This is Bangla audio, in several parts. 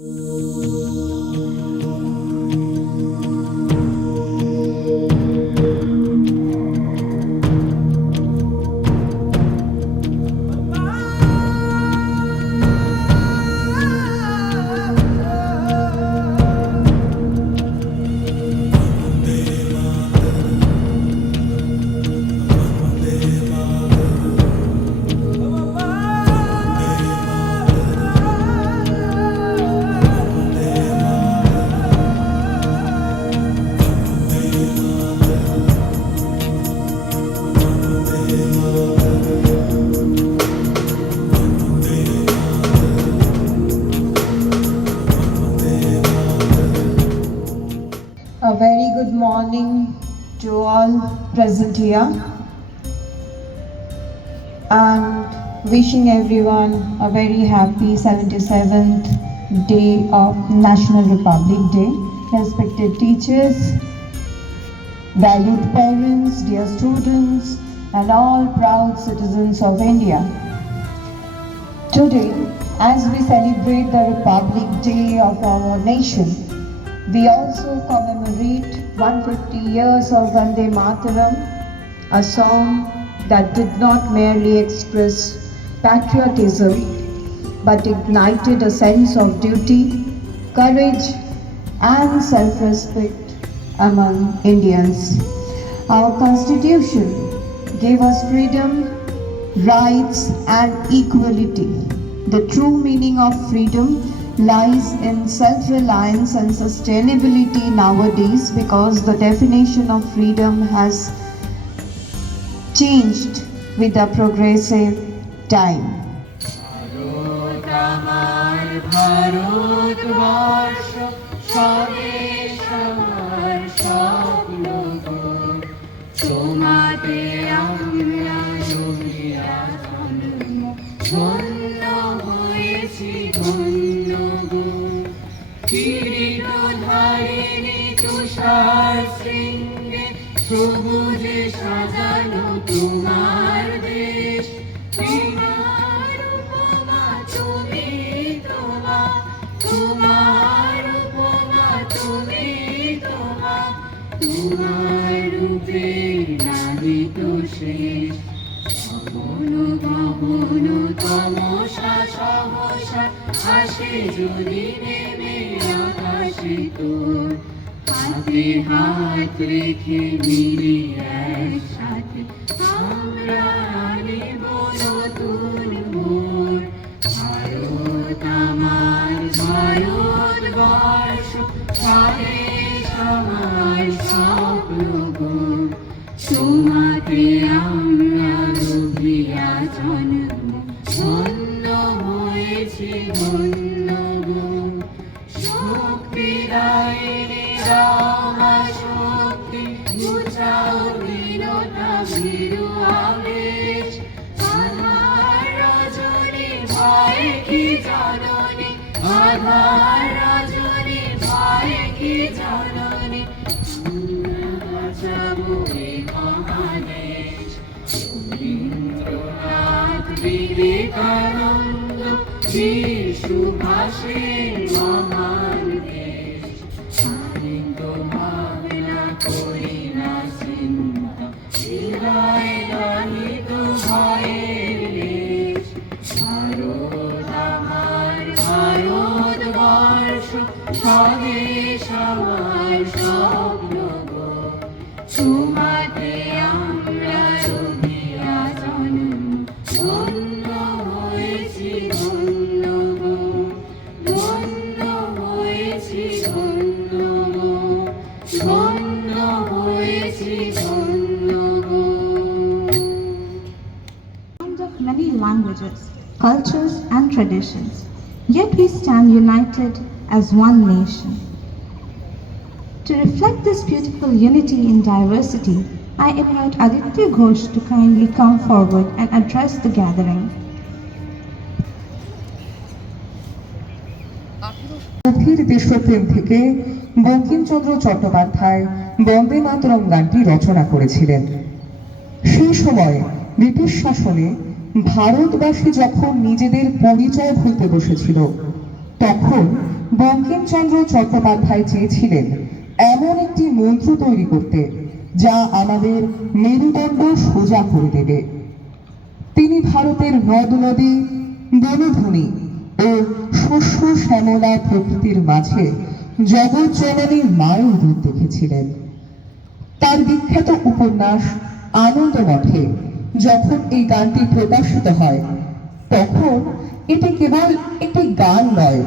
A very good morning to all present here, and wishing everyone a very happy 77th day of National Republic Day. Respected teachers, valued parents, dear students, and all proud citizens of India. Today, as we celebrate the Republic Day of our nation, we also commemorate 150 years of Vande Mataram, a song that did not merely express patriotism but ignited a sense of duty, courage, and self-respect among Indians. Our Constitution gave us freedom, rights, and equality. The true meaning of freedom lies in self-reliance and sustainability nowadays, because the definition of freedom has changed with the progressive time. সবুজে সাজানো তোমার দেশ, তোমার উপমা তুমি, তোমার উপমা তুমি, তোমার রূপে নাহিত শেষ। গগন গগন তমসা সহসা আসে যদি নেমে আকাশে তোর, হাতে হাত রেখে মিলে একসাথে আমরা আনিব নতুন ভোর। ভারত আমার ভারতবর্ষ, স্বদেশ আমার স্বপ্ন গো, তোমাতে আমরা রবিয়া জন্ম, ধন্য হয়েছি ধন্য গো। শক্তি দায়িনী রামা শক্তি, মুছাও দীনতা ভীরু আবেশ। আধার রজনী ভয় কি জননী, আধার রজনী ভয় কি জননী, আমরা বাঁচাবো এ মহাদেশ। রবীন্দ্রনাথ, বিবেকানন্দ, বীর সুভাষের মহান দেশ। সাহিত্য ভাবনা করি না চিন্তা, হৃদয় গাহিত ভয়ের লেশ। ভারত আমার ভারতবর্ষ, স্বদেশ আমার স্বপ্ন গো, তোমাতে আমরা রবিয়া জন্ম, ধন্য হয়েছি ধন্য গো, ধন্য হয়েছি ধন্য গো, ধন্য হয়েছি ধন্য গো। Of many languages, cultures, and traditions, yet we stand united as one nation. To reflect this beautiful unity in diversity, I invite Aditya Ghosh to kindly come forward and address the gathering. গভীর দেশপ্রেম থেকে বঙ্কিমচন্দ্র চট্টোপাধ্যায় বন্দে মাতরম গানটি রচনা করেছিলেন। সেই সময় ব্রিটিশ শাসনে ভারতবাসী যখন নিজেদের পরিচয় ভুলতে বসেছিল, তখন বঙ্কিমচন্দ্র চট্টোপাধ্যায় চেয়েছিলেন এমন একটি মন্ত্র তৈরি করতে যা আমাদের মেরুদণ্ড সোজা করে দেবে। তিনি ভারতের নদ নদী, বনভূমি ও শস্য শ্যামলা প্রকৃতির মাঝে জগৎ জননী মায়ের রূপ দেখেছিলেন। তার বিখ্যাত উপন্যাস আনন্দমঠে যখন এই গানটি প্রকাশিত হয়, তখন এটি কেবল একটি গান নয়,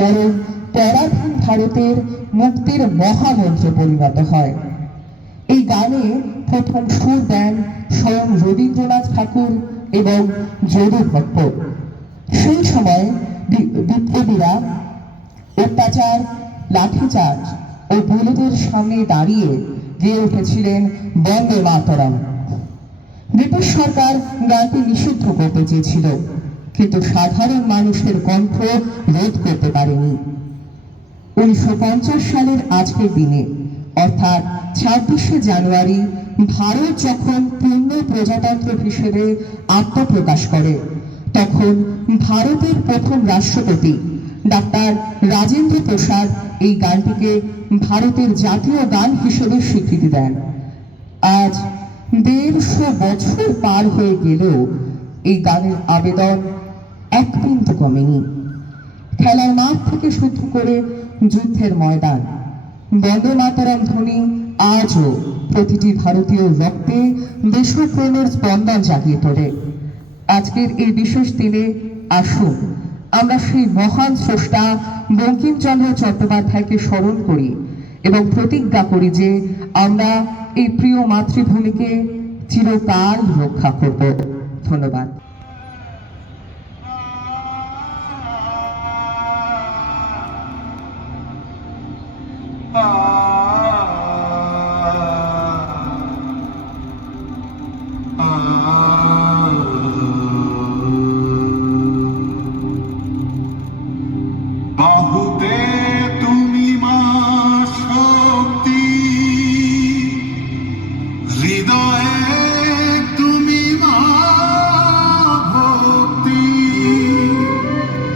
বরং পরাধীন ভারতের মুক্তির মহামন্ত্রে পরিণত হয়। এই গানে প্রথম সুর দেন স্বয়ং রবীন্দ্রনাথ ঠাকুর এবং যদু ভট্ট। সেই সময় বিপ্লবীরা অত্যাচার, লাঠিচার্জ ও বলদের সামনে দাঁড়িয়ে গেয়ে উঠেছিলেন বন্দে মাতরম। ব্রিটিশ সরকার গানটি নিষিদ্ধ করতে চেয়েছিল, কিন্তু সাধারণ মানুষের কণ্ঠ রোধ করতে পারেনি। 1950 সালের আজকের দিনে, অর্থাৎ 26শে জানুয়ারি, ভারত যখন পূর্ণ প্রজাতন্ত্র হিসেবে আত্মপ্রকাশ করে, তখন ভারতের প্রথম রাষ্ট্রপতি ডাক্তার রাজেন্দ্র প্রসাদ এই গানটিকে ভারতের জাতীয় গান হিসেবে স্বীকৃতি দেন। আজ 150 বছর পার হয়ে গেলেও এই গানের আবেদন এক বিন্দু কমেনি। খেলার মাঠ থেকে শুরু করে যুদ্ধের ময়দান, বন্দে মাতরম ধ্বনি আজও প্রতিটি ভারতীয় রক্তে দেশপ্রেমের স্পন্দন জাগিয়ে তোলে। আজকের এই বিশেষ দিনে আসুন আমরা সেই মহান স্রষ্টা বঙ্কিমচন্দ্র চট্টোপাধ্যায়কে স্মরণ করি এবং প্রতিজ্ঞা করি যে আমরা এই প্রিয় মাতৃভূমিকে চিরকাল রক্ষা করব। ধন্যবাদ। বাহুতে তুমি মা শক্তি, হৃদয়ে তুমি মা ভক্তি,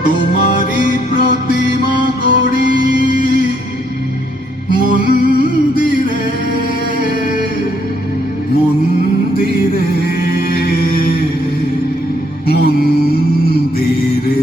তোমারই প্রতিমা গড়ি মন্দিরে মন্দিরে মন্দিরে।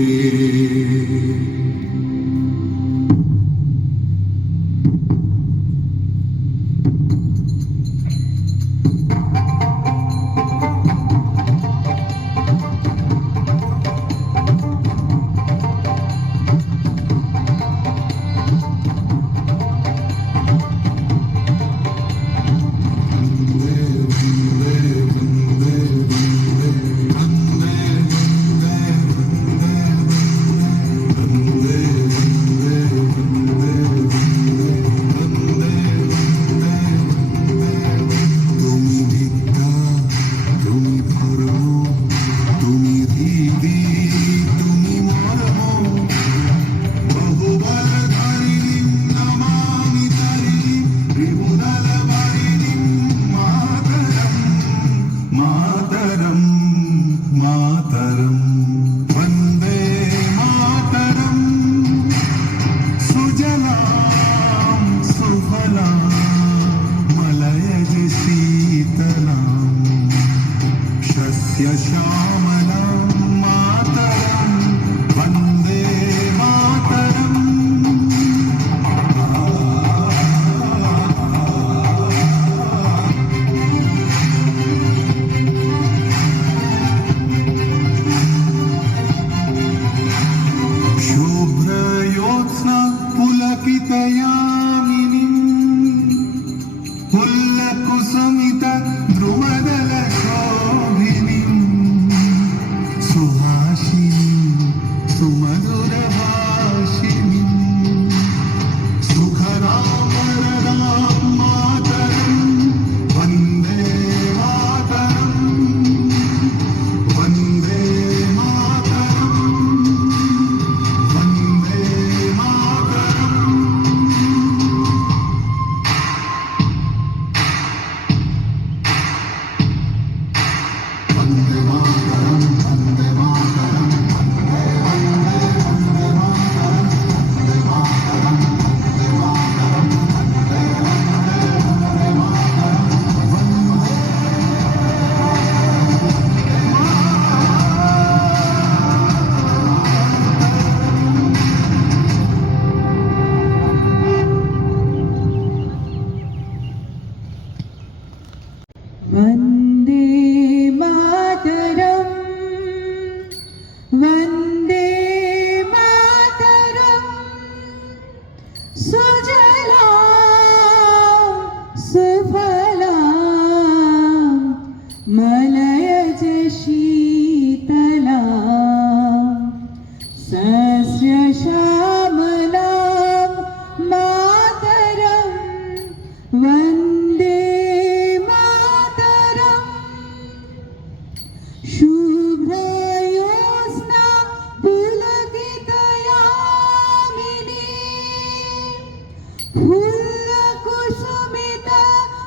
फुल्लकुसुमिता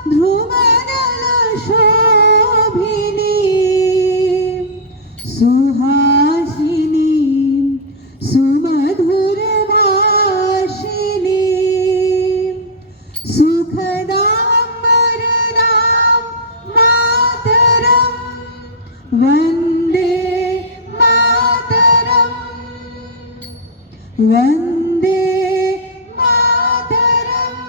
ध्रुवनलशोभिनी सुहासिनी सुमधुरभाषिणी सुखदां वरदां मातरं वन्दे मातरम् वन्दे मातरम्